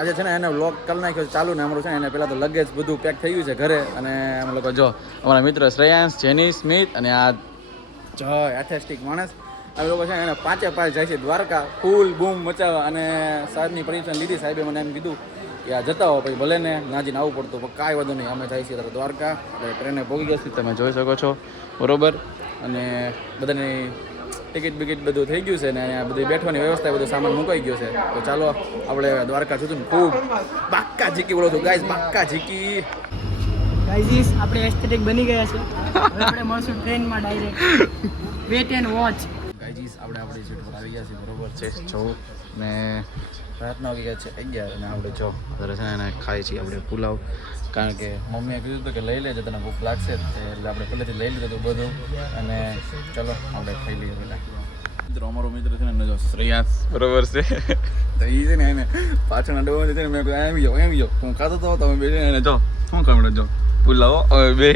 આજે છે ને એને વ્લોગ કરી નાખ્યો ચાલુ ને અમારું છે ને એને પહેલાં તો લગેજ બધું પેક થઈ ગયું છે ઘરે અને અમે લોકો જો અમારા મિત્ર શ્રેયાંશ જેની સ્મિત અને આ જય એથેસ્ટિક માણસ અમે લોકો છે ને એને 5 જાય છે દ્વારકા ફૂલ બૂમ મચાવવા અને સાહેબની પરમિશન લીધી સાહેબે મને એમ કીધું કે આ જતા હો પછી ભલે ને નાજીને આવવું પડતું પણ કાંઈ વાંધો નહીં અમે જાય છીએ દ્વારકા એટલે ટ્રેને પહોંચી ગયા છીએ તમે જોઈ શકો છો બરોબર અને બધાની ટિકિટ બિકિટ બધું થઈ ગયું છે ને અહીંયા બધી બેઠવાની વ્યવસ્થા બધું સામાન મુકાઈ ગયો છે તો ચાલો આપણે દ્વારકા સુધી ખૂબ બાક્કા ઝીકી બોલો છું ગાઈઝ બાક્કા ઝીકી ગાઈઝ આપણે એસ્થેટિક બની ગયા છે હવે આપણે મળશું ટ્રેનમાં direct wait and watch guys આપણે આપણી સીટ પર આવી ગયા છીએ બરોબર છે 6 ને રાતના વાગી ગયા છે 11 અને આપણે જો અત્યારે છે ને એને ખાઈ છીએ આપણે પુલાવ કારણ કે મમ્મીએ કીધું હતું કે લઈ લેજે તને ભૂખ લાગશે એટલે આપણે પહેલેથી લઈ લીધું હતું બધું અને ચલો આપણે ખાઈ લઈએ પહેલાં મિત્રો અમારો મિત્ર છે ને જો શ્રેયાંશ બરોબર છે તો એ છે ને એને પાછળના ડબ્બામાં છે ને મેં એમ ગયો હું ખાતો હતો તમે બેસીને એને જો શું કામડો જો પુલાવો હવે બે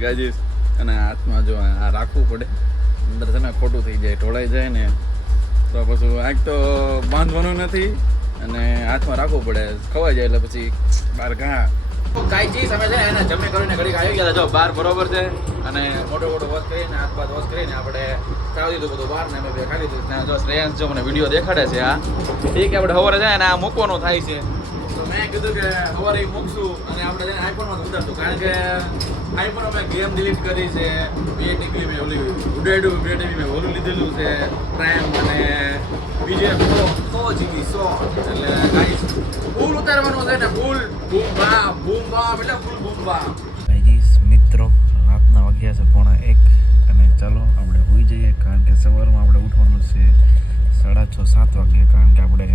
ગાજીસ અને હાથમાં જો આ રાખવું પડે અંદર છે ને ખોટું થઈ જાય ઢોળાઈ જાય ને તો પછી આંખ તો બાંધવાનું નથી અને હાથમાં રાખવું પડે ખવાઈ જાય એટલે પછી બહાર ઘા ગાઈજીસ અમે છે ને એને જમી કરીને ઘડીક આવી ગયા જો બહાર બરોબર છે અને મોટો વોશ કરીને હાથ બાદ વોશ કરીને આપણે ખાવી દીધું બધું બહાર ને અમે બે ખાલી દીધું ને જો શ્રેયાંશ જો મને વિડીયો દેખાડે છે આ ઠીક આપણે સવારે છે ને આ મૂકવાનું થાય છે તો મેં કીધું કે સવારે મૂકશું અને આપણે છે ને આઈફોનમાં ઉતારશું કારણ કે આઈફોન અમે ગેમ ડિલીટ કરી છે 2 ટીવી મેં ઓલી ઉડાડ્યું 2 ટીવી મેં ઓલું લીધેલું છે પ્રાઇમ અને બીજે 100 જીબી 100 એટલે ગાઈસ ફૂલ ઉતારવાનું છે ને ફૂલ બૂમ બા એટલે ફૂલ બૂમ બા ગાઈસ મિત્રો રાતના વાગ્યા છે 1:45 અને ચાલો આપણે હોઈ જઈએ કારણ કે સવારમાં આપણે ઉઠવાનું છે 6:30-7 વાગે કારણ કે આપણે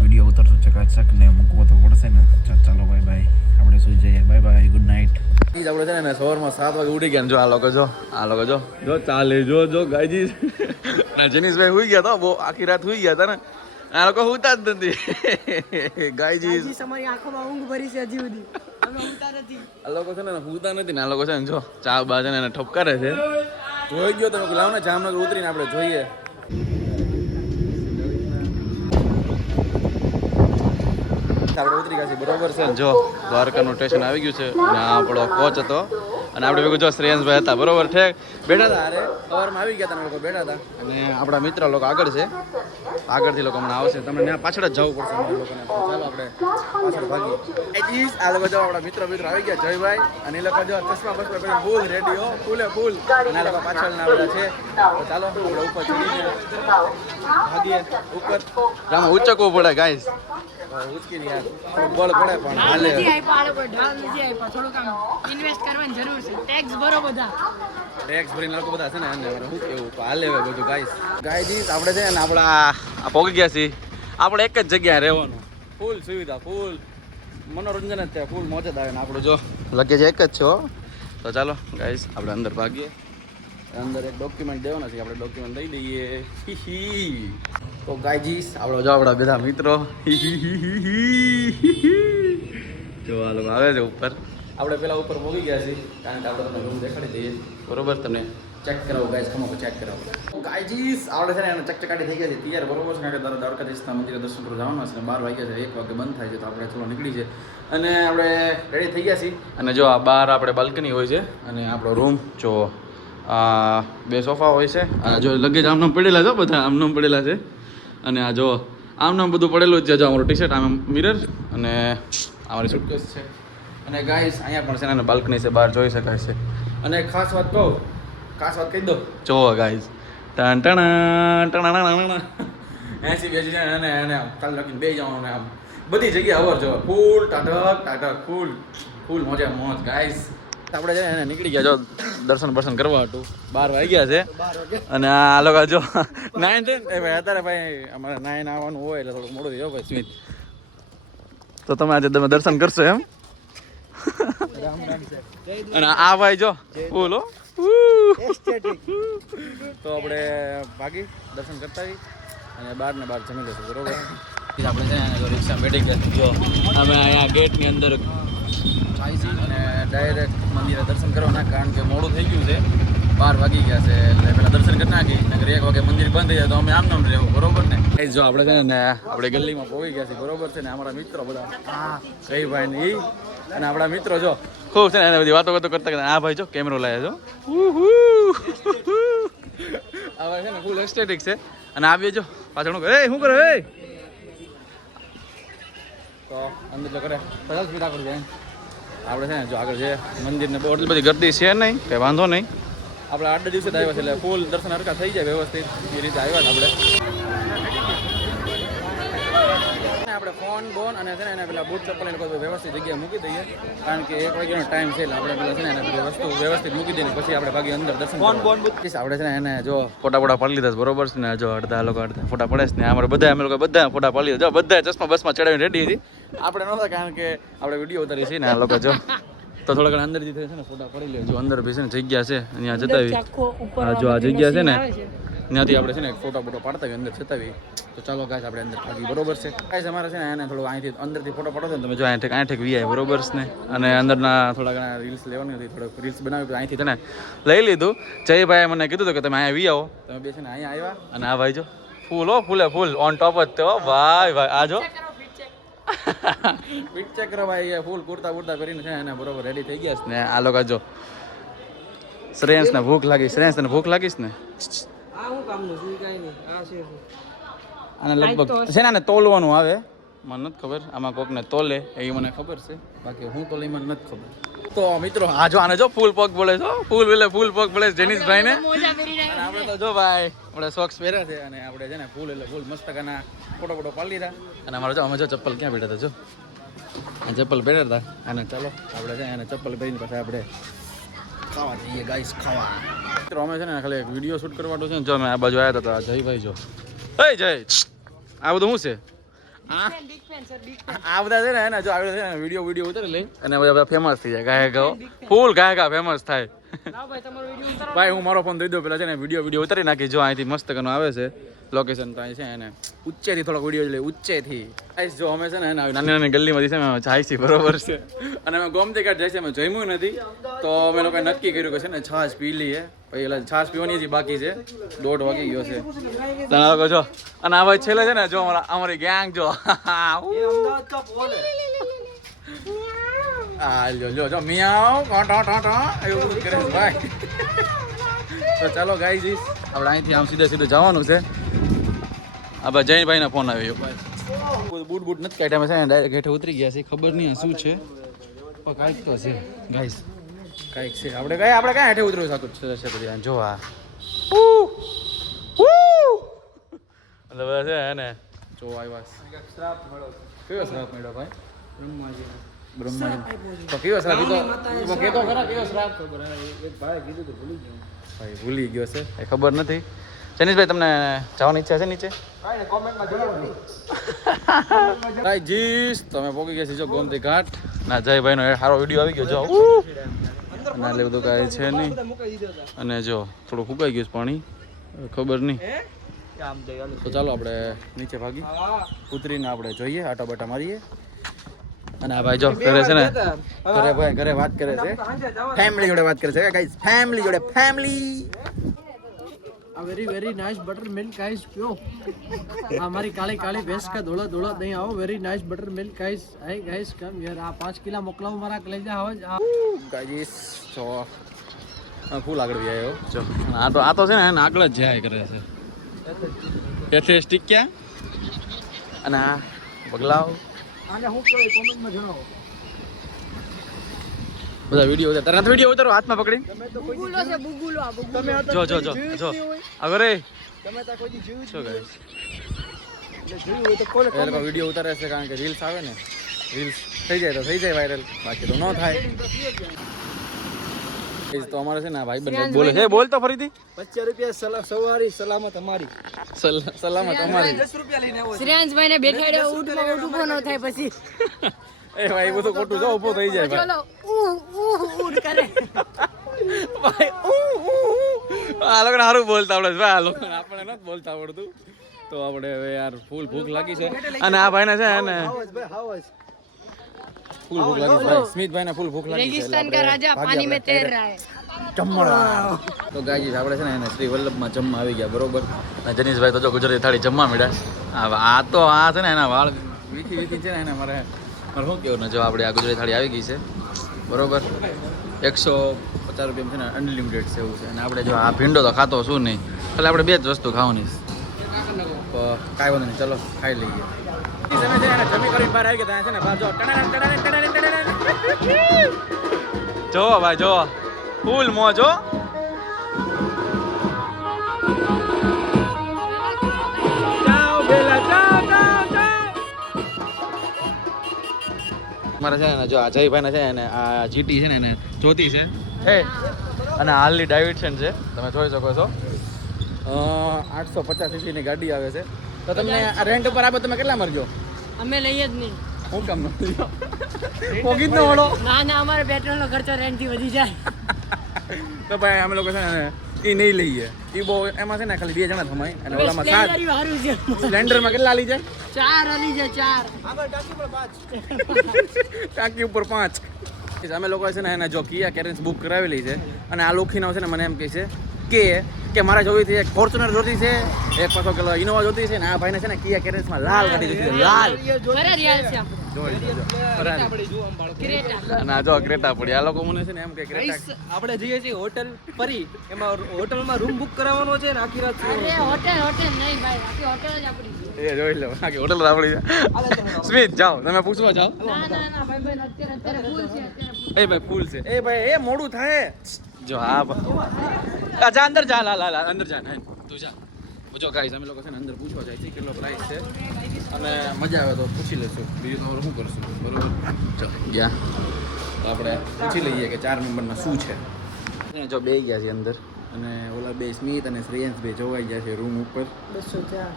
વિડીયો ઉતરશું ચકાચક ને મૂકવો તો પડશે ને ચાલો બાય બાય આપણે સુઈ જઈએ બાય બાય ગુડ નાઇટ આપણે છે ને સવારમાં 7 વાગે ઉઠી ગયા જો આ લોકો જો ચાલે જો ગાયજી જનીશભાઈ હુઈ ગયા તો બહુ આખી રાત હુઈ ગયા હતા ને આ લોકો હુતા જ નથી ગાયજી તમારી આંખોમાં ઊંઘ ભરી છે હજી સુધી અમે ઊંઘતા નથી આ લોકો છે ને હુતા નથી ને આ લોકો છે ને જો ચા બા છે ને એને ઠપકારે છે જોઈ ગયો તમે લાવ ને જામનગર ઉતરીને આપણે જોઈએ આપણે ઉતરી ગયા છીએ બરોબર છે જો દ્વારકાનું સ્ટેશન આવી ગયું છે અને આપણો કોચ હતો અને આપણે ભેગું જો શ્રેયાંશભાઈ હતા બરોબર છે બેઠા હતા અરે સવારમાં આવી ગયા હતા લોકો બેઠા હતા અને આપણા મિત્ર લોકો આગળ છે આગળથી લોકો હમણાં આવશે તમને ત્યાં પાછળ જ જવું પડશે અમારા લોકોને ચાલો આપણે પાછળ ભાગીએ આ લોકો જો આપણા મિત્ર આવી ગયા જયભાઈ અને એ લોકો જો ચશ્મા પછી ફૂલ રેડી ફૂલે ફૂલ અને આ લોકો પાછળના બધા છે તો ચાલો આપણે ઉપર ચડીને ભાગીએ ઉપર આમાં ઉચકવું પડે ગાઈસ ઉચકી યાર ફૂટબોલ પડે પણ હાલે નથી આપ્યો ઢાલ નથી આપ્યો થોડુંક આમ ઇન્વેસ્ટ કરવાની જરૂર છે ટેક્સ ભરો બધા ટેક્સ ભરીને લોકો બધા છે ને અંદર શું કેવું હાલે બધું ગાઈસ આપણે છે ને આપણા પહોંચી ગયા છીએ આપણે એક જ જગ્યાએ રહેવાનું ફૂલ સુવિધા ફૂલ મનોરંજન જ છે ફૂલ મોજ જ આવે ને આપણું જો લગેજ એક જ છે તો ચાલો ગાઈસ આપણે અંદર ભાગીએ અંદર એક ડોક્યુમેન્ટ દેવાના છે આપણે ડોક્યુમેન્ટ લઈ લઈએ તો ગાઈજીસ આપણો જો આપણા બધા મિત્રો જો આ લોકો આવે છે ઉપર આપણે પેલા ઉપર પહોંચી ગયા છીએ કારણ કે આપણે તમને રૂમ દેખાડી દઈએ બરોબર તમને ચેક કરાવો ગાઈસ ખમો ચેક કરાવો ગાઈજીસ આપણે છે ને એને ચકચકાટી થઈ ગયા છે તૈયાર બરોબર છે કારણ કે દ્વારકાધીશના મંદિરે દર્શન કરવા જવાનું છે 12 વાગ્યા છે 1 વાગે બંધ થાય છે તો આપણે થોડો નીકળી છે અને આપણે રેડી થઈ ગયા છીએ અને જો આ બહાર આપણે બાલ્કની હોય છે અને આપણો રૂમ જો આ 2 સોફા હોય છે અને જો લગેજ આમનામ પડેલા છે બધા આમનામ પડેલા છે અને આ જો આમનામ બધું પડેલું જ છે જો અમારું ટી શર્ટ આમ મિરર અને અમારી સુટકેસ છે અને ગાઈસ અહીંયા પણ છે ને બાલ્કની છે બહાર જોઈ શકાય છે અને ખાસ વાત કહી દો જો ગાઈસ ટણ 80 બેસી જાય અને એને કાલ લખીને બે જવાનું આમ બધી જગ્યાએ અવર જવર ફૂલ ટાટક ફૂલ મોજ ગાઈસ આપણે છે ને નીકળી ગયા જો દર્શન કરવા હતું 12 વાગ્યા છે અને આ લોકો જો 9 છે ને ભાઈ અત્યારે ભાઈ અમારે 9 આવવાનું હોય એટલે થોડું મોડું થયું ભાઈ સ્મિત તો તમે આજે તમે દર્શન કરશો એમ અને આ ભાઈ જો બોલો તો આપણે ભાગી દર્શન કરતા અને બહાર જમી લેશું બરોબર આપણે છે ને રિક્ષા બેઠી ગયા જો અમે અહીંયા ગેટની અંદર અને ડાયરેક્ટ મંદિરે દર્શન કરવાના કારણ કે મોડું થઈ ગયું છે 12 વાગી ગયા છે એટલે પહેલાં દર્શન કરી નાખી નગર 1 વાગે મંદિર બંધ બંધ થઈ જાય તો અમે આમ નામ રહેવું, બરોબર ને? જો આપણે છે ને આપણે ગલીમાં પહોંચી ગયા છીએ, બરોબર છે ને? અમારા મિત્રો બધા, હા કઈ ભાઈ ને ઈ અને આપણા મિત્રો જો ખૂબ છે ને એને બધી વાતો કરતા આ ભાઈ જો કેમેરો લાવ્યા છો, આ ભાઈ છે ને ફૂલ એસ્થેટિક છે. અને આવીએ જો પાછળ શું કરે, શું કરે તો અંદર જો કરે સરસ સ્પીડ આગળ જાય. આપણે છે ને જો આગળ છે મંદિરને બહુ એટલી બધી ગર્દી છે નહીં, કંઈ વાંધો નહીં. આપણે 8 દિવસે જ આવ્યા છે એટલે ફૂલ દર્શન હરખા થઈ જાય વ્યવસ્થિત એ રીતે આવ્યા આપણે. આપણે ફોન બોન અને છે ને એને પેલા બૂટ ચપ્પલ લોકો વ્યવસ્થિત જગ્યાએ મૂકી દઈએ, કારણ કે 1 વાગ્યાનો ટાઈમ છે એટલે આપણે પેલા છે ને એને બધી વસ્તુ વ્યવસ્થિત મૂકી દઈએ પછી આપણે ભાગી અંદર દર્શન આપણે છે ને એને જો ફોટા પાડી લીધા બરોબર છે ને? જો અડધા લોકો અડધા ફોટા પડે છે ને અમારે બધા અમે લોકો બધા ફોટા પાડી લીધા. જો બધા ચશ્મા બસમાં ચડાવીને રેડી હતી. આપણે નહોતા કારણ કે આપણે વિડીયો ઉતારી છે ને આ લોકો જો તો થોડા ઘણા અંદર છે ને ફોટા પડી લે. જો અંદર બી છે ને જગ્યા છે અહીંયા જતાવી, જો આ જગ્યા છે ને ત્યાંથી આપણે છે ને ફોટો પાડતા હોય અંદર જતાવી. તો ચાલો ગાઈસ આપણે અંદર ભાગી, બરોબર છે? ગાઈસ અમારે છે ને એને થોડું અહીંથી અંદરથી ફોટો પાડો ને તમે જો અહીંથી વી બરોબર છે ને? અને અંદરના થોડા ઘણા રીલ્સ લેવાની હતી, થોડોક રીલ્સ બનાવી અહીંથી તને લઈ લીધું. જયભાઈએ મને કીધું હતું કે તમે અહીંયા વી આવો, તમે બે છે ને અહીંયા આવ્યા. અને આ ભાઈ જો ફૂલે ફૂલ ઓન ટોપ જ તો ભાઈ આ જો પીટ ચેક કરો ભાઈ, ફૂલ કુર્તા કરીને છે એને બરોબર રેડી થઈ ગયા છે ને. આ લોકો જો શ્રેયસ ને ભૂખ લાગી, શ્રેયસ તને ભૂખ લાગીશ ને? આને લગભગ છે ને તોલવાનું આવે, મને નથી ખબર. આમાં કોકને તોલે એ મને ખબર છે, બાકી હું તોલે મને નથી ખબર. તો મિત્રો આ જો આને જો ફૂલ પગ બોલે છો, ફૂલ પગ બોલે જેનિશભાઈ ને. અને આપણે તો જો ભાઈ આપણે સોક્સ પહેર્યા છે અને આપણે છે ને ફૂલ મસ્ત કાના ફોટો પાડી લીધા. અને અમારે જો અમે જો ચપ્પલ ક્યાં પહેર્યા હતા, જો આ ચપ્પલ પહેર્યા હતા. અને ચાલો આપણે છે એને ચપ્પલ પહેરીને પછી આપણે ખાવા જઈએ ગાઈસ, ખાવા. મિત્રો અમે છે ને ખાલી એક વિડીયો શૂટ કરવાનું છે ને. જો અમે આ બાજુ આવ્યા હતા જયભાઈ જો જય આ બધું શું છે? આ બધા છે ને એને જો આગળ છે ને વિડીયો ઉતારી લઈ અને બધા ફેમસ થઈ જાય, ગાયકા ફૂલ ગાયકા ફેમસ થાય. ભાઈ હું મારો ફોન દઈ દઉં પેલા છે ને વિડીયો ઉતારી નાખી. જો અહીંથી મસ્ત કનો આવે છે લોકેશન, તો અહીં છે એને ઊંચેથી થોડોક વિડીયો લઈ ઊંચેથી. જો અમે છે ને નાની ગલીમાંથી છે અમે જાય છીએ, બરોબર છે? અને અમે ગોમતી ઘાટ જાય છે, અમે જમ્યું નથી તો અમે લોકોએ નક્કી કર્યું કે છે ને છાશ પી લઈએ. પછી એટલે છાશ પીવાની હજી બાકી છે, 1:30 વાગી ગયો છે. જો અને આ ભાઈ છેલ્લે છે ને જો અમારી ગેંગ જો જો મિયાવ એવું બધું કરે છે ભાઈ. તો ચાલો ગાઈઝ આપણે અહીંથી આમ સીધે જવાનું છે. આ ભાઈ જયભાઈ ના ફોન આવ્યો ભાઈ, બૂટ નથી કાઢ્યા છે ને ડાયરેક્ટ હેઠે ઉતરી ગયા છે. ખબર નહીં શું છે પણ કાંઈક તો છે ગાઈઝ, કાંઈક છે. આપણે કાંઈ હેઠે ઉતરવું સાતું છે બધી જો આ એટલે બધા છે ને જો આવ્યા. કયો શ્રાપ મળ્યો ભાઈ? બ્રહ્માજી તો કયો શ્રાપ દીધો? કેતો ખરા કયો શ્રાપ? એક ભાઈ કીધું તો ભૂલી ગયો છે, એ ખબર નથી. જનીશભાઈ તમને જવાની ઈચ્છા છે નીચે? જીસ તમે પોકી ગયા છે જો ગોમતી ઘાટ ના. જયભાઈ નો સારો વિડીયો આવી ગયો જો અને એટલે બધું કાંઈ છે નહીં. અને જો થોડું ફૂંકાઈ ગયું છે પાણી, ખબર નહીં. તો ચાલો આપણે નીચે ભાગી ઉતરીને આપણે જોઈએ, આટા બાટા મારીએ. અને આ ભાઈ જો કરે છે ને ઘરે વાત કરે છે, ફેમિલી જોડે વાત કરે છે ગાઈસ, ફેમિલી જોડે family. Very nice butter milk guys पियो. हमारी काली भैंस का धोला दही आओ. Very nice butter milk guys. Hi guys come यार आ 5 किलो મોકલાવો મારા કલેજા આવો ગાઈસ. જો ફૂલ આગળ આવ્યો જો આ તો છે ને આગળ જ જાય કરે છે. એથે સ્ટિક ક્યાં અને આ બગલાવ આને હું કહું કોમેન્ટમાં જણાવો. બધા વિડીયો ઉતાર, તરત વિડીયો ઉતારો હાથમાં પકડી. બુગુલો છે બુગુલો આ બુગુલો. તમે જો અગરે તમે તા કોઈ દી જોયું છો ગાઈસ? એટલે જોયું હોય તો કોલે એ લોકો વિડીયો ઉતારે છે કારણ કે રીલ્સ આવે ને, રીલ્સ થઈ જાય તો થઈ જાય વાયરલ, બાકી તો ન થાય. એ તો અમારે છે ને ભાઈ બંધ બોલે છે, બોલ તો ફરીથી. 25 રૂપિયા સવારી સલામત અમારી. સલામત અમારી. 10 રૂપિયા લઈને આવો. શ્રેયાંશભાઈ ને બેઠાડ્યો ઊંટમાં ઊભો ન થાય પછી. એ ભાઈ બધું ખોટું જો ઊભો થઈ જાય ભાઈ. ચલો ઊંટ કરે ભાઈ આ લોકોને સારું બોલતા આવડે ભાઈ, આ લોકોને આપણે નથી બોલતા આવડતું. તો આપણે હવે યાર ફૂલ ભૂખ લાગી છે અને આ ભાઈને છે ને ફૂલ ભૂખ લાગી ભાઈ, સ્મિતભાઈ ને ફૂલ ભૂખ લાગી છે. रेगिस्तान का राजा पानी में तैर रहा है. જમવા. તો ગાઈજી આપણે છે ને એને શ્રી વલ્લભમાં જમવા આવી ગયા, બરોબર. અને જનીશભાઈ તો જો ગુજરાતી થાળી જમવા મળ્યા. આ તો આ છે ને એના વાળ વીખી છે ને એને મારે શું કેવું ને, જો આપણે આ ગુજરાતી થાળી આવી ગઈ છે, બરોબર. 150 રૂપિયા છે ને અનલિમિટેડ છે એવું છે. અને આપણે જો આ ભીંડો તો ખાતો શું નહીં, એટલે આપણે બે જ વસ્તુ ખાવાની તો કાંઈ વાંધો નહીં, ચલો ખાઈ લઈએ. જમી કરીને બહાર આવી ગયા છે ને, જો ભાઈ જો ફૂલ મોજ હો. મારે છે ને જો આ જયભાઈ ને છે ને આ જીટી છે ને એને જોતી છે એ, અને હાલની ડાયવિડશન છે, તમે જોઈ શકો છો. 850 cc ની ગાડી આવે છે. તો તમને આ રેન્ટ ઉપર આપે તમે કેટલા મરજો? અમે લઈએ જ નહીં. હું કામ નથી પોગી જ ન વળો. ના ના, અમારે પેટ્રોલનો ખર્ચો રેન્ટ થી વધી જાય. તો ભાઈ અમે લોકો છે ને એ નહીં લઈએ, એ બહુ એમાં છે ને ખાલી 2 જણા થમાય, અને ઓલામાં 7. સારું છે. સ્પ્લેન્ડરમાં કેટલા લઈ જાય? 4 અલી જાય 4. ટાંકી ઉપર 5. અમે લોકો છે ને એને જો કિયા કેરેન્સ બુક કરાવેલી છે, અને આ લોખીનો છે ને મને એમ કહે છે કે મારે જોવી છે, એક ફોર્ચ્યુનર જોતી છે, એક પાછો પેલો ઇનોવા જોતી છે, ને આ ભાઈને છે ને કિયા કેરેન્સમાં લાલ ગાડી જોતી છે, લાલ. અરે રિયાલ છે. અને આ જો ક્રેટા પડી. આ લોકો મને છે ને એમ કે ક્રેટા આપણે જઈએ છીએ હોટલ પરી, એમાં હોટલમાં રૂમ બુક કરાવવાનો છે ને આખી રાત. અરે હોટેલ નહીં ભાઈ, આખી હોટેલ જ આપણી છે. એ જોઈ લો, આ કે હોટલ આપણી છે. સ્મિત જાઓ, તમે પૂછવા જાઓ. ના ભાઈ અત્યારે ફૂલ છે. એ ભાઈ ફૂલ છે. એ ભાઈ એ મોડું થાય. જો હા જા અંદર જા, લા અંદર જા, તું જા. જો ગાઈસ અમે લોકો છે ને અંદર પૂછવા જાય છે કેટલો પ્રાઇસ છે, અને મજા આવે તો પૂછી લેશું, બીજું તો શું કરશું, બરોબર. ચાલો ગયા તો આપણે પૂછી લઈએ કે 4 નંબરમાં શું છે. જો બે ગયા છે અંદર, અને ઓલા બે સ્મિત અને શ્રેયંશ બે જોવાઈ ગયા છે રૂમ ઉપર. 204.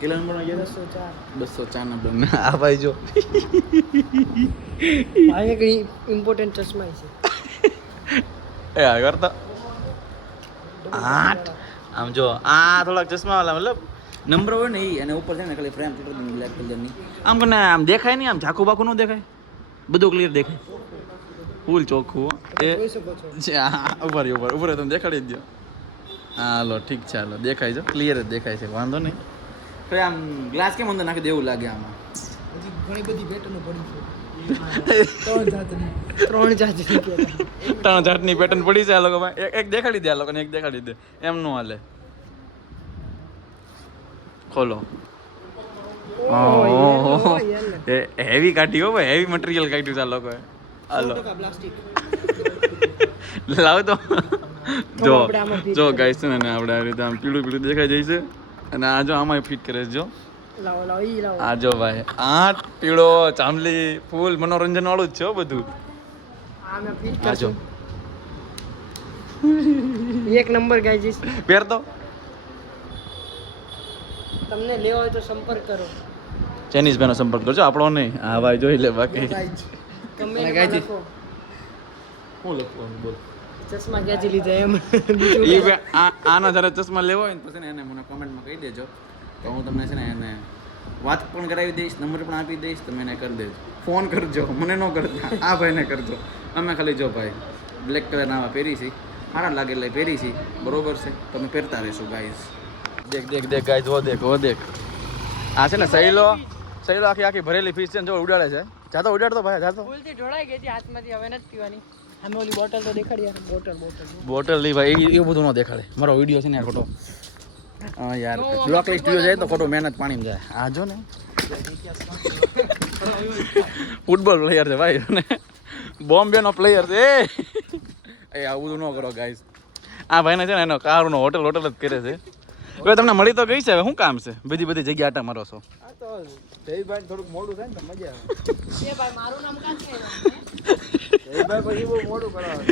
કેટલા નંબરમાં ગયા? 204 નંબર. આ ભાઈ જો આ એક ઇમ્પોર્ટન્ટ ચશ્મા છે. એ આ કરતા 8 આમ જો આ થોડાક ચશ્મા વાળા, મતલબ નંબર હોય ને એ, અને ઉપર છે ને ખાલી ફ્રેમ ચોટી દીધી બ્લેક કલરની. આમ કોને આમ દેખાય નહીં, આમ ઝાખું બાખું ન દેખાય, બધું ક્લિયર દેખાય, ફૂલ ચોખ્ખું. એ ઉપર તમે દેખાડી જ દો. હાલો ઠીક છે, હાલો દેખાય છે, ક્લિયર જ દેખાય છે, વાંધો નહીં. તો આમ ગ્લાસ કેમ અંદર નાખી દેવું લાગે આમાં? ઘણી બધી પેટર્નો પડી છે. 3 જાતની પેટર્ન પડી છે આ લોકો. એક દેખાડી દે આ લોકોને, એક દેખાડી દે, એમ નો હાલે. ખોલો. એ હેવી કાઢી હો ભાઈ, હેવી મટીરિયલ કાઢ્યું છે આ લોકોએ. હાલો લાવ તો જો ગાઈસ છે ને આપણે આ રીતે આમ પીળું દેખાઈ જાય છે, અને આ જો આમાં ફિટ કરે છે. જો આ જો ભાઈ, આ પીળો ચાંદલી ફૂલ મનોરંજન વાળું જ છે બધું. આ જો એક નંબર ગાઈજીસ. પહેર તો તમને લેવો હોય તો સંપર્ક કરો. ચાઇનીઝ ભાઈનો સંપર્ક કરજો, આપણો નહીં. હા ભાઈ જોઈ લે. બાકી કમેન્ટમાં લખો શું લખવાનું બોલ. ચશ્મા ક્યાંથી લીધા એમ. આના જ્યારે ચશ્મા લેવો હોય ને પછી એને મને કોમેન્ટમાં કહી દેજો, તો હું તમને છે ને એને વાત પણ કરાવી દઈશ, નંબર પણ આપી દઈશ, તમે એને કરી દેજો. ફોન કરજો, મને ન કરતા, આ ભાઈને કરજો. અમે ખાલી જો ભાઈ બ્લેક કલરના આવા પહેરી છે, સારા લાગે એટલે પહેરી છે, બરોબર છે, તમે પહેરતા રહેશું ગાઈઝ. દેખ ગાઈઝ, વો દેખ. આ છે ને સહેલો આખી ભરેલી ફીસ છે ને, જો ઉડાડે છે. જાતો ઉડાડતો ભાઈ, જાતો. ફૂલથી ઢોળાઈ ગઈ હતી હાથમાંથી, હવે નથી પીવાની. અમે ઓલી બોટલ તો દેખાડી, બોટલ નહીં ભાઈ, એવું બધું ન દેખાડે. મારો વિડીયો છે ને યાર ખોટો. હા યાર, બ્લોક લિસ્ટ વ્યૂ જાય તો ખોટું મહેનત પાણીમાં જાય. આ જો ને ફૂટબોલ પ્લેયર છે ભાઈ, અને બોમ્બેનો પ્લેયર છે. એ આવું બધું ન કરો ગાઈસ. આ ભાઈને છે ને એનો કારનો હોટલ જ કરે છે. હવે તમને મળી તો ગઈ છે, હવે શું કામ છે બધી જગ્યા આટા મારો છો? જયભાઈ થોડુંક મોડું થાય ને તો મજા આવે. એ ભાઈ મારું નામ કાં છે? જયભાઈ પછી બહુ મોડું કરાવે.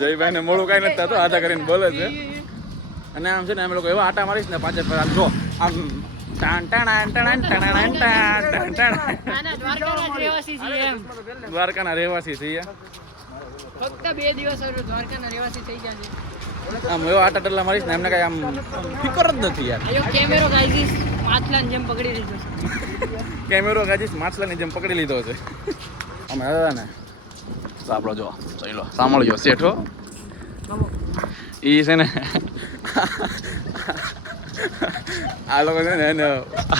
જયભાઈને મોડું કાંઈ નથી થતું, આધા કરીને બોલે છે. અને આમ છે ને અમે લોકો એવા આટા મારીશ ને પાછળ આમ જો આમ દ્વારકાના રહેવાસી છીએ. ફક્ત 2 દિવસ દ્વારકાના રહેવાસી થઈ ગયા છે. આમ એવા આટા ટલ્લા મારીશ ને એમને કઈ આમ ફિકર જ નથી યાર. આયો કેમેરો ગાઈઝ માછલાની જેમ પકડી લીધો છે. કેમેરો ગાજીસ માછલાની જેમ પકડી લીધો છે. અમે હતા ને આપણો જો ચાલો સાંભળજો શેઠો ઈ છે ને આ લોકો છે ને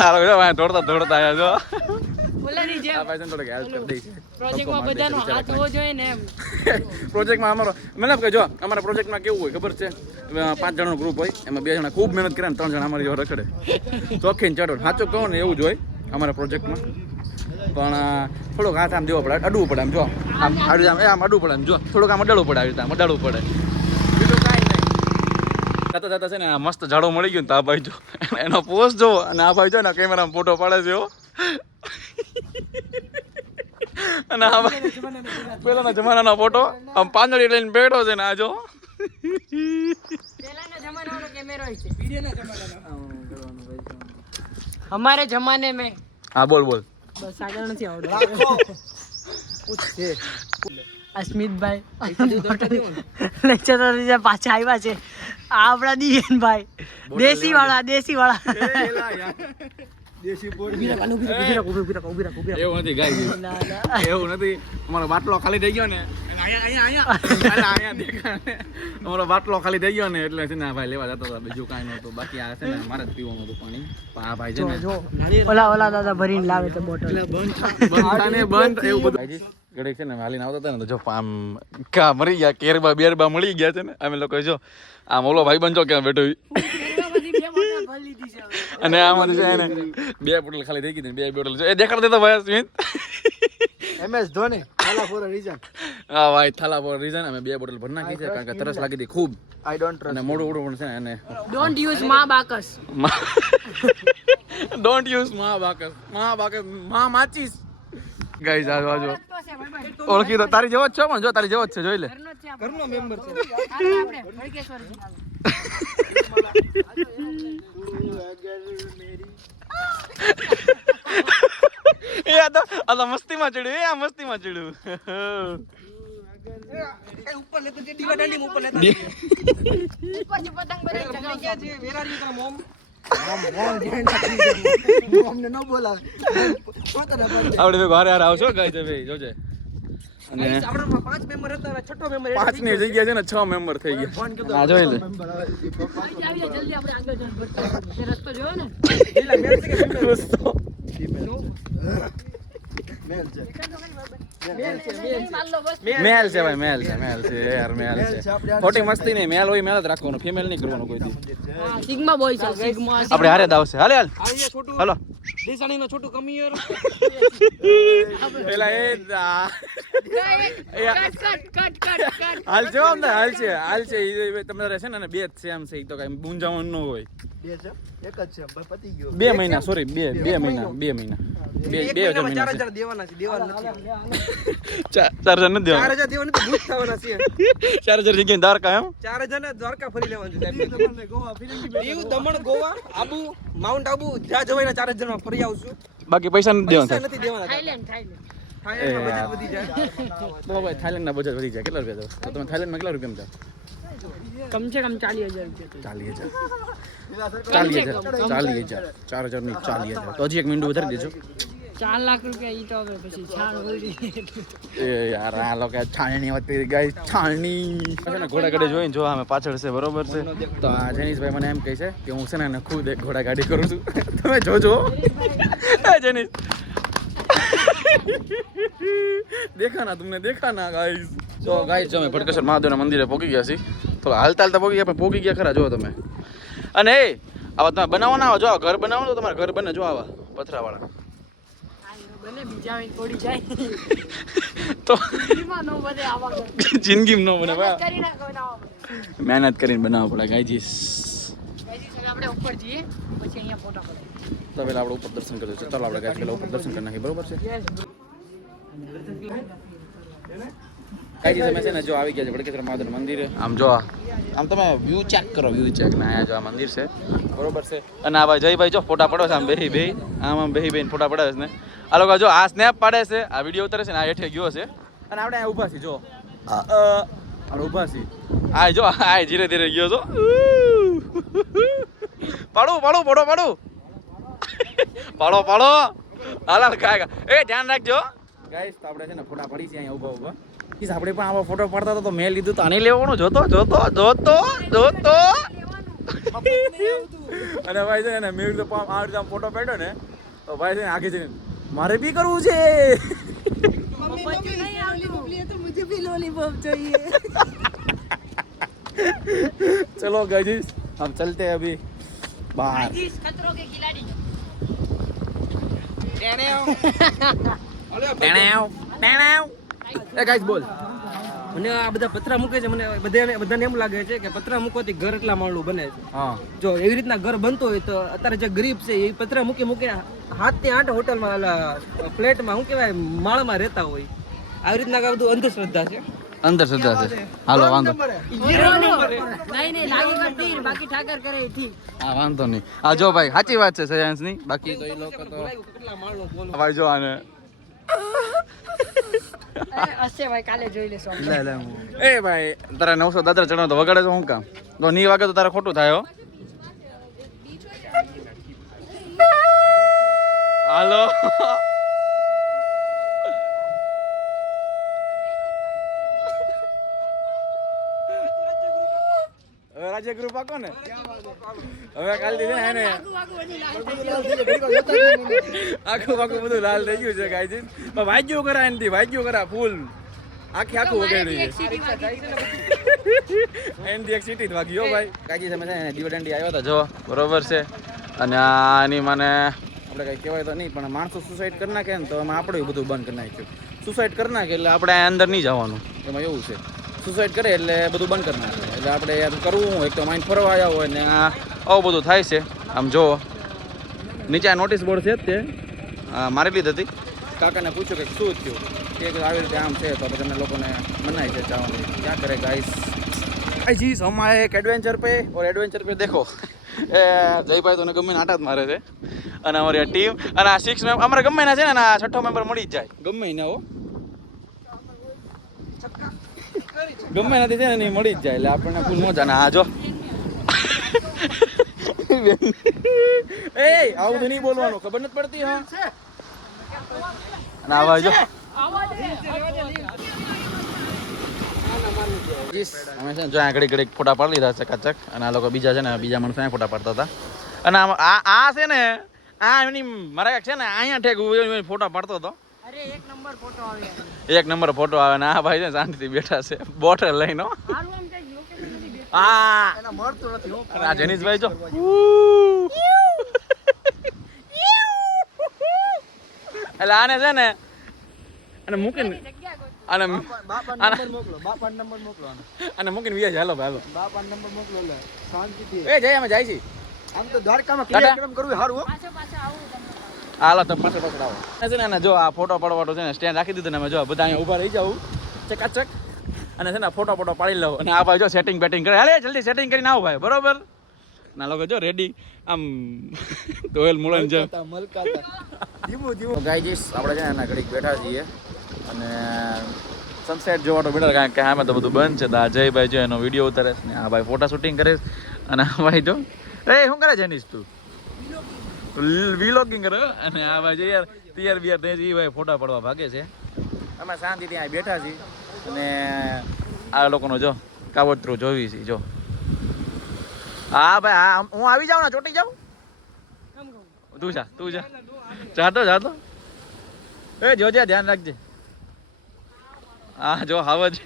આ લોકો દોડતા આવ્યા જો ઓલાની જેમ આ ભાઈ છે ને થોડીક હેલ્પ કરી દઈ છે પ્રોજેક્ટમાં બધાનો હાથ હોવો જોઈએ ને એમ. પ્રોજેક્ટમાં અમારો મતલબ કે જો અમારા પ્રોજેક્ટમાં કેવું હોય ખબર છે 5 જણાનો ગ્રુપ હોય એમાં 2 જણા ખૂબ મહેનત કરે ને 3 જણા અમારી જેવા રખડે ચોખ્ખીને ચડો સાચું કહો ને એવું જ હોય અમારા પ્રોજેક્ટમાં પણ થોડોક હાથ આમ દેવો પડે અડવું પડે આમ જો આમ અડવું પડે આમ જો થોડુંક આમ અડાડવું પડે આવી રીતે આમ અડાડવું પડે બીજું કાંઈ નહીં જતા જતા છે ને આ મસ્ત ઝાડો મળી ગયું ને તો આ ભાઈ જો એનો પોસ્ટ જો અને આ ભાઈ જો ને કેમેરામાં ફોટો પાડે છે એવો અને આ ભાઈ પેલાના જમાનાનો ફોટો આમ પાંદડી લઈને બેઠો છે ને આ જો પહેલાના જમાનાનો કેમેરો છે. હમારે જમાને મેં હા બોલ બસ આગળ નથી આવડતું. અસ્મિતભાઈ લેક્ચર પાછા આવ્યા છે. આ આપણા દિયેનભાઈ દેશી વાળા એવું નથી ગાય એવું નથી અમારો બાટલો ખાલી થઈ ગયો ને અમારો બાટલો ખાલી થઈ ગયો ને એટલે છે ને ભાઈ લેવા જતો હતા બીજું કાંઈ નહોતું બાકી આ છે ને મારે જ પીવાનું હતું પાણી પણ આ ભાઈ છે ને ઓલા દાદા ભરીને લાવે છે બોટલ. બંધ એવું બધું ગળે છે ને હાલીને આવતા હતા ને તો જો આમ કા મરી ગયા કેરબા બેરબા મળી ગયા છે ને અમે લોકો જો આમ ઓલો ભાઈ બંધો ક્યાં બેઠો અને આમાંથી છે ને 2 બોટલ ખાલી થઈ ગઈ 2 બોટલ એ દેખાડ દેતો ભાઈ સ્મિત MS Dhoni Thala for a reason. હા ભાઈ થાલા ફોર રીઝન અમે 2 બોટલ ભરી નાખી છે કારણ કે તરસ લાગી હતી ખૂબ આઈ ડોન્ટ અને મોડું પણ છે ને અને ડોન્ટ યુઝ માં બાકસ. ડોન્ટ યુઝ મા બાકસ માચીસ ગાઈસ આ બાજુ ઓળખી તો તારી જેવો જ છો પણ જો તારી જેવો જ છે જોઈ લે ઘરનો મેમ્બર છે. આપણે ભડકેશ્વર આ તો મસ્તીમાં ચડ્યું મસ્તીમાં ચડ્યું ઉપર લેતો જે દીવા દાંડી ઉપર લેતો ઉપરથી પતંગ બધા ચગાવી ગયા છે. વેર આર યુ તારા મોમ મોમને નો બોલાવે પોતાના પર આપણે ઘરે હારે આવશો ગાઈસ હવે જોજે અને આપણામાં 5 મેમ્બર હતા હવે છઠ્ઠો મેમ્બર 5 ની જગ્યા છે ને 6 મેમ્બર થઈ ગયા આ જોઈ લે આવીએ જલ્દી આપણે આગળ જઈએ. રસ્તો જોયો ને પેલા મેલ છે કે રસ્તો મેલ છે મેલ છે ભાઈ મેલ છે યાર મેલ છે ખોટી મસ્તી નહીં મેલ હોય મેલ જ રાખવાનું ફિમેલ નહીં કરવાનું કોઈ દી હા સિગ્મા બોય છે સિગ્મા. આપણે હારે જ આવશે હાલ આવીએ છોટું હાલો દેસાણીનો છોટું કમિયર પેલા એ કટ હાલ છે હાલ છે તમારે છે ને 2 જ છે આમ છે તો કઈ મૂંઝાવણ ન હોય બે છે એક જ છે પતી ગયો 2 મહિના સોરી 2 મહિના 2 મહિના 2000 મહિના 4000 દેવાના છે દેવાના નથી 4000 નથી દેવાના 4000 દેવાના તો ભૂત થવાના છે 4000 જગ્યાએ દ્વારકા એમ 4000 ને દ્વારકા ફરી લેવાનું છે સાહેબ. ગોવા દીવ દમણ ગોવા આબુ માઉન્ટ આબુ જ્યાં જવાય 4000 માં ફરી આવશું. બાકી પૈસા નથી દેવાના પૈસા નથી દેવાના. થાઈલેન્ડ થાઈલેન્ડમાં બજેટ વધી જાય. તો ભાઈ થાઈલેન્ડના બજેટ વધી જાય કેટલા રૂપિયા તો તમે થાઈલેન્ડમાં કેટલા રૂપિયા જાવ કમ સે કમ 40000 રૂપિયા. 40,000 ની 40,000 તો હજી 1 મિનિટ વધારી દેજો 4 લાખ રૂપિયા ઈ તો હવે પછી છાણ હોય. એ યાર આ લોકો છાણની વાત કરી ગાઈસ છાણની છે ને ઘોડાગાડી જોઈને જો અમે પાછળ છે બરોબર છે તો આ જેનીશભાઈ મને એમ કહે છે કે હું છે ને ખુદ એક ઘોડાગાડી કરું છું તમે જોજો જેનીશ દેખા ના ગાઈસ તો ગાઈસ જો અમે ભડકેશ્વર મહાદેવના મંદિરે પહોંચી ગયા છીએ તો હાલતા પહોંચી ગયા પણ પહોંચી ગયા ખરા જો તમે અને એ આવા તમે બનાવવાના આવો જો ઘર બનાવો તો તમારે ઘર બને જો આવા પથરાવાળા બને બીજા કોડી જાય તો એમાં નો બધે આવા કર. જિંદગીમાં ન બને ભાઈ કરી નાખો ના મહેનત કરીને બનાવવા પડે ગાઈજીસ આપણે ઉપર જઈએ પછી અહીંયા ફોટા પડે. તો પહેલા આપણે ઉપર દર્શન કરીએ ચાલો આપણે ગાઈસ પહેલા ઉપર દર્શન કરી નાખીએ બરોબર છે ગાઈજીસ અમે છે ને જો આવી ગયા છે ભડકેશ્વર મહાદેવ મંદિર આમ જો આમ તમે વ્યૂ ચેક કરો વ્યૂ ચેક ને અહીંયા જો આ મંદિર છે બરોબર છે અને આ ભાઈ જયભાઈ જો ફોટા પડે છે આમ બેહી આમ બેહી ફોટા પડે છે ને આ લોકો જો આ સ્નેપ પાડે છે આ વિડીયો ઉતારે છે ને આ હેઠે ગયો છે અને આપણે અહીંયા ઊભા છીએ જો આપણે ઊભા છીએ આ જો આ ધીરે ધીરે ગયો છો પાડો હાલ કાય એ ધ્યાન રાખજો ગાઈસ તો આપણે છે ને ફોટા પડી છે અહીંયા ઊભા ઊભા ઈસ આપણે પણ આવો ફોટો પાડતા તો મેં લીધું તો આને લેવાનો જોતો અને ભાઈ છે ને મેં તો આ રીતે ફોટો પાડ્યો ને તો ભાઈ છે ને આખી છે મારે બી કરવું છે चलो गाइस हम चलते हैं अभी बाहर खतरों के खिलाड़ी ए गाइस बोल મને આ બધા પતરા મૂકે છે મને બધાને એમ લાગે છે કે પતરા મૂકવાથી ઘર એટલા માળું બને છે हाँ જો એવી રીતના ઘર બનતો હોય તો અત્યારે જે ગરીબ છે એ પતરા મૂકી 7 થી 8 હોટલમાં ફ્લેટમાં શું કહેવાય માળમાં રહેતા હોય આવી રીતના આ બધું અંધશ્રદ્ધા છે अंदर श्रद्धा से हालो वांधो नहीं लागी करती बाकी ठाकर करे ठीक हाँ वांधो नहीं आ जो भाई साची बात है सयांस नहीं बाकी तो ये लोग तो કેટલા માળો બોલો भाई जो आने હશે ભાઈ કાલે જોઈ લેશો ए भाई तारा 900 દાદરા ચડવાનો તો વગાડે તો હું કામ તો ની વાગે તો તારે ખોટું થાય હો હાલો હવે રાજ્ય ગ્રુપ આકો ને હવે કાલ દી છે ને આખું બધું લાલ થઈ ગયું છે ગાઈસ પણ વાગ્યું કરા એનથી વાગ્યું કરા ફૂલ આખું વગાડી એનથી એક સીટી જ વાગી હો ભાઈ કાજી તમે છે ને દીવડંડી આવ્યો હતા જો બરોબર છે અને આની મને આપણે કઈ કહેવાય તો નહીં પણ માણસો સુસાઇડ કરી નાખે ને તો એમાં આપણે બધું બંધ કરી નાખ્યું સુસાઇડ કરી નાખે એટલે આપણે અંદર નહીં જવાનું એમાં એવું છે સુસાઇડ કરે એટલે બધું બંધ કરી નાખે એટલે આપણે યાર કરવું એક તો માઇન્ડ ફરવા આવ્યા હોય ને આવું બધું થાય છે આમ જો નીચે નોટિસ બોર્ડ છે જ તે મારી લીધી હતી કાકાને પૂછ્યું કે શું થયું કે આવી રીતે આમ છે તો પછી અમે લોકોને મનાય છે જવાનું ક્યાં કરે ગાઈસ जी हम आए एक एडवेंचर पे और एडवेंचर पे देखो જયભાઈ તો ગમે નાટા જ મારે છે અને અમારી આ ટીમ અને આ 6 મેમ્બર અમારે ગમે ના છે ને આ છઠ્ઠો મેમ્બર મળી જ જાય ગમે ના હો ગમે નથી છે ને નહીં મળી જ જાય એટલે આપણને ફૂલ મજા ને આ જો એ આવું તો નહીં બોલવાનું ખબર નથી પડતી હા અને આવા જો અમે છે ને જો ઘડી ઘડી ફોટા પાડી લીધા છે ચકાચક અને આ લોકો બીજા છે ને બીજા માણસો ફોટા પાડતા હતા અને આ છે ને આ એની મારા છે ને અહીંયા ઠેક ફોટા પાડતો હતો અરે એક નંબર ફોટો આવે એક નંબર ફોટો આવે ને આ ભાઈ છે શાંતિથી બેઠા છે બોટલ લઈને હારું આમ કઈ લોકેશન નથી હા એના મળતું નથી હો આ જેનીશભાઈ જો એટલે આને છે ને અને મૂકીને અને બાપા નંબર મોકલો અને મૂકીને વ્યાજ હાલો ભાઈ હાલો બાપા નંબર મોકલો લે શાંતિથી એ જઈ અમે જાય છે આમ તો દ્વારકામાં ક્રિયાક્રમ કરવું સારું હો પાછો આવું તમને હાલો તો પાછો પકડાવો છે ને જો આ ફોટો પાડવાનો છે ને સ્ટેન્ડ રાખી દીધું ને અમે જો બધા અહીંયા ઊભા રહી જાવ ચકાચક અને છે ને ફોટો પાડી લઉં અને આ ભાઈ જો સેટિંગ બેટિંગ કરે હાલે જલ્દી સેટિંગ કરીને આવો ભાઈ બરોબર ના લોકો જો રેડી આમ તોયલ મુળન છે મલકાતા ધીમું ગાઈજીસ આપણે છે ને ઘડીક બેઠા છીએ અને સનસેટ જોવાનો બેઠા કારણ કે આમાં તો બધું બંધ છે તો આ જયભાઈ જો એનો વિડીયો ઉતારે છે ને આ ભાઈ ફોટા શૂટિંગ કરે છે અને આ ભાઈ જો એ શું કરે જેનીશ તું વ્લોગિંગ કરે અને આ ભાઈ જો યાર તૈયાર બિયાર થઈ એ ભાઈ ફોટા પડવા ભાગે છે અમે શાંતિથી અહીંયા બેઠા છીએ અને આ લોકોનો જો કાવતરું જોવી છે જો હા ભાઈ હા હું આવી જાઉં ને ચોટી જાઉં તું જા જાતો એ જોજે ધ્યાન રાખજે હા જો હાવજ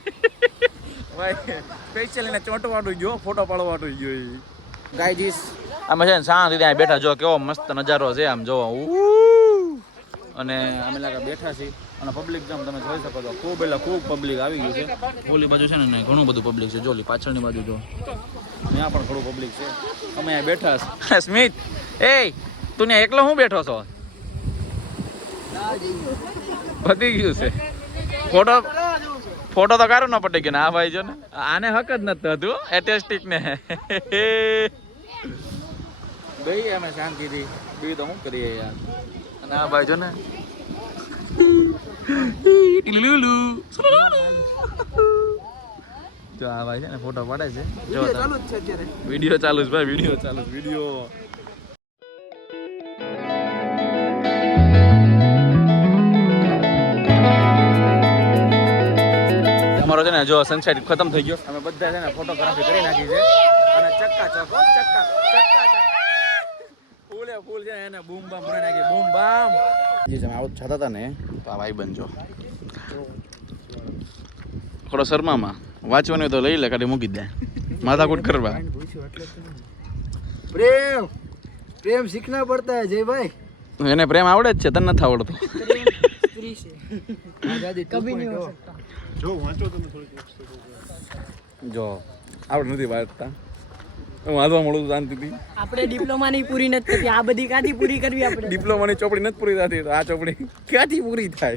ભાઈ સ્પેશિયલ એને ચોંટવાડું ગયો ફોટો પાડવાડું ગયો એ ગાઈજીસ અમે છે ને શાંતિ ત્યાં બેઠા જો કેવો મસ્ત નજારો છે આમ જોવો અને અમે લાગા બેઠા છીએ અને પબ્લિક જેમ તમે જોઈ શકો છો ખૂબ પબ્લિક આવી ગયું છે ઓલી બાજુ છે ને ઘણું બધું પબ્લિક છે જોલી પાછળની બાજુ જો ત્યાં પણ ઘણું પબ્લિક છે અમે અહીંયા બેઠા છે સ્મિત એ તું ને એકલો હું બેઠો છો પતી ગયું છે ફોટો તો કારો ન પટી ગયો ને આ ભાઈ જો ને આને હક જ નથી હતું એટેસ્ટિક ને ભાઈ અમે શાંતિથી બીજું તો શું કરીએ યાર અને આ ભાઈ જો ને જો આ ભાઈ છે ને ફોટો પાડે છે જો ચાલુ જ છે અત્યારે વિડીયો ચાલુ છે ભાઈ વિડીયો ને જો સનસેટ ખતમ થઈ ગયો અમે બધા છે ને ફોટોગ્રાફી કરી નાખી છે અને ચક્કા ચક ફૂલે ફૂલ છે એને બૂમ બામ ભરાઈ નાખી બૂમ બામ જી તમે આવું છતા હતા ને તો આ ભાઈ બનજો થોડો શર્મામાં વાંચવાનું તો લઈ લે કાઢી મૂકી દે માથાકૂટ કરવા प्रेम प्रेम सीखना पड़ता है जय भाई એને પ્રેમ આવડે જ છે તને નથી આવડતો કભી નહીં હો શકતા જો આવડ નથી વાંચતા હું વાંચવા મળું શાંતિથી આપણે ડિપ્લોમાની પૂરી નથી થતી આ બધી કાથી પૂરી કરવી આપણે ડિપ્લોમાની ચોપડી નથી પૂરી થતી તો આ ચોપડી ક્યાંથી પૂરી થાય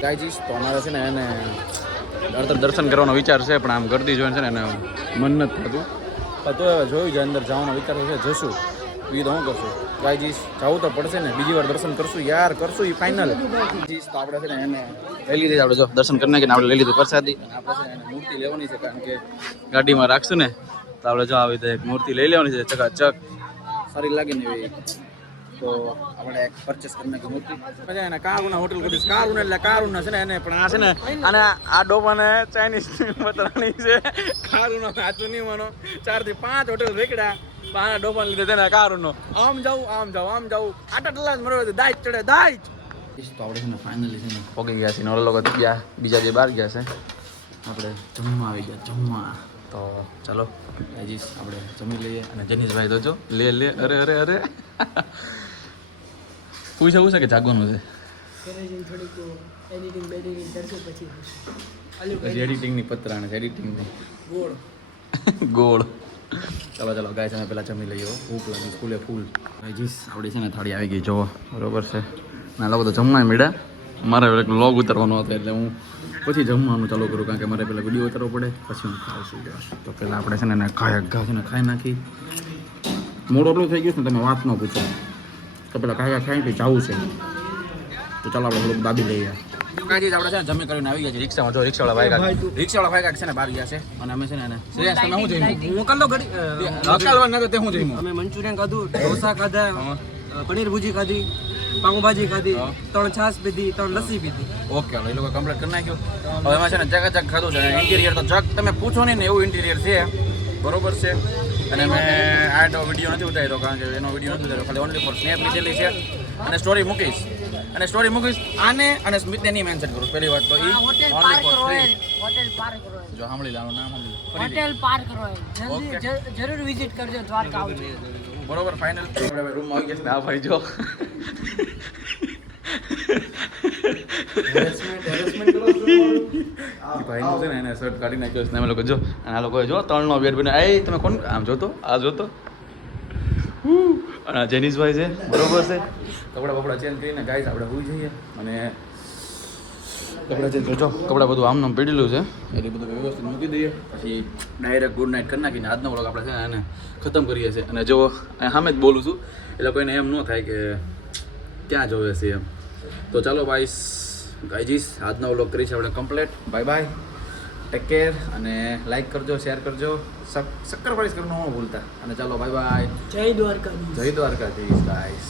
ગાયજીસ તો અમારે છે ને એને દર્શન કરવાનો વિચાર છે પણ આમ ગરદી જોઈને છે ને એને મન નથી થતું પણ તો હવે જોયું છે અંદર જવાનો વિચાર છે જશું બીજું તો હું કરશું ગાયજીસ જવું તો પડશે ને બીજી વાર દર્શન કરશું યાર કરશું એ ફાઇનલ જીસ તો આપણે છે ને એને લઈ લીધી આપણે જો દર્શન કરી નાખીને આપણે લઈ લીધું પ્રસાદી અને આપણે છે ને એને મૂર્તિ લેવાની છે કારણ કે ગાડીમાં રાખશું ને તો આપણે જો આવી રીતે એક મૂર્તિ લઈ લેવાની છે ચકાચક સારી લાગે ને એવી તો આપણે એક પરચેસ કરી નાખી મૂર્તિ પછી એને કારુના હોટલ કરીશ કારુના એટલે કારુના છે ને એને પણ આ છે ને અને આ ડોબાને ચાઇનીઝ બતરાણી છે કારુનો સાચું નહીં માનો 4 થી 5 હોટલ રેકડા પાના ડોબાને લીધે છે ને કારુનો આમ જાઉં આટા ટલા મરો દાઈટ ચડે દાઈટ તો આપણે છે ને ફાઇનલી છે ને પોગી ગયા છે ને ઓલા લોકો ગયા બીજા જે બહાર ગયા છે આપણે જમવા આવી ગયા જમવા તો ચાલો ગાઈસ આપણે જમી લઈએ અને જનીશભાઈ તો જો લે અરે પૂછવું છે કે જાગવાનું છે પછી એડિટિંગની પતરાણ છે એડિટિંગની ગોળ ચાલો ગાય છે પેલા જમી લઈએ ભૂખ લાગી ફૂલે ફૂલ ગાઈસ આપણી છે ને થાળી આવી ગઈ જોવો બરોબર છે ના લોકો તો જમવા મળ્યા મારે લોગ ઉતારવાનો હતો એટલે હું પછી જમવાનું ચાલુ કરું કારણ કે મારે પેલા વિડીયો ઉતારવો પડે પછી હું ખાવશું તો પહેલાં આપણે છે ને ખાઈ નાખી મોડું એટલું થઈ ગયું છે ને તમે વાત ન પૂછો તો પેલા ખાઈ જવું છે તો ચાલો આપણે થોડુંક દાબી લઈએ કાજી આપણે છે ને જમી કરીને આવી ગયા છે રિક્ષામાં જો રિક્ષાવાળા ભાઈ છે ને બહાર ગયા છે અને અમે છે ને શ્રેયસ તમે શું જમ્યું મોકલ દો ઘડી હકાલવા ન તે હું જમ્યું અમે મંચુરિયન ખાધું ઢોસા ખાધા પનીર ભુજી ખાધી પાઉંભાજી ખાધી 3 છાશ પીધી 3 લસ્સી પીધી ઓકે હવે એ લોકો કમ્પ્લીટ કરી નાખ્યું હવે એમાં છે ને ચકાચક ખાધું છે ઇન્ટિરિયર તો ચક તમે પૂછો નહીં ને એવું ઇન્ટિરિયર છે બરોબર છે અને મેં આ તો વિડીયો નથી ઉતાર્યો કારણ કે એનો વિડીયો નથી ઉતાર્યો ખાલી ઓનલી ફોર સ્નેપ લીધેલી છે અને સ્ટોરી મૂકીશ આને અને સ્મિતને નહીં મેન્શન કરું પહેલી વાત તો એ હોટેલ પાર્ક રોયલ જો સાંભળી લાવો નામ હોટેલ પાર્ક રોયલ જલ્દી જરૂર વિઝિટ કરજો દ્વારકા આવજો બરોબર ફાઇનલ આપણે રૂમમાં આવી ગયા છે આ ભાઈ જો ભાઈનું છે ને એને શર્ટ કાઢી નાખ્યો છે ને અમે લોકો જો અને આ લોકોએ જો 3નો બેડ બનાવ્યો એ તમે કોણ આમ જોતો આ જોતો અને આ જેનિશભાઈ છે બરોબર છે કપડાં ચેન્જ કરીને ગાઈસ આપણે હોઈ જઈએ અને કપડાં ચેન્જ કરજો કપડાં બધું આમ નામ પીડેલું છે એટલે બધું વ્યવસ્થિત મૂકી દઈએ પછી ડાયરેક્ટ ગુડ નાઇટ કરી નાખીને આજનો વ્લોગ આપણે છે ને એને ખતમ કરીએ છીએ અને જો સામે જ બોલું છું એટલે કોઈને એમ ન થાય કે ક્યાં જોવે છે એમ તો ચાલો ગાઈજીસ આજનો વ્લોગ કરી છે આપણે કમ્પ્લીટ બાય ટેક કેર અને લાઈક કરજો શેર કરજો સબસ્ક્રાઇબ કરવાનું ન ભૂલતા અને ચાલો બાય જય દ્વારકાધીશ ગાઈસ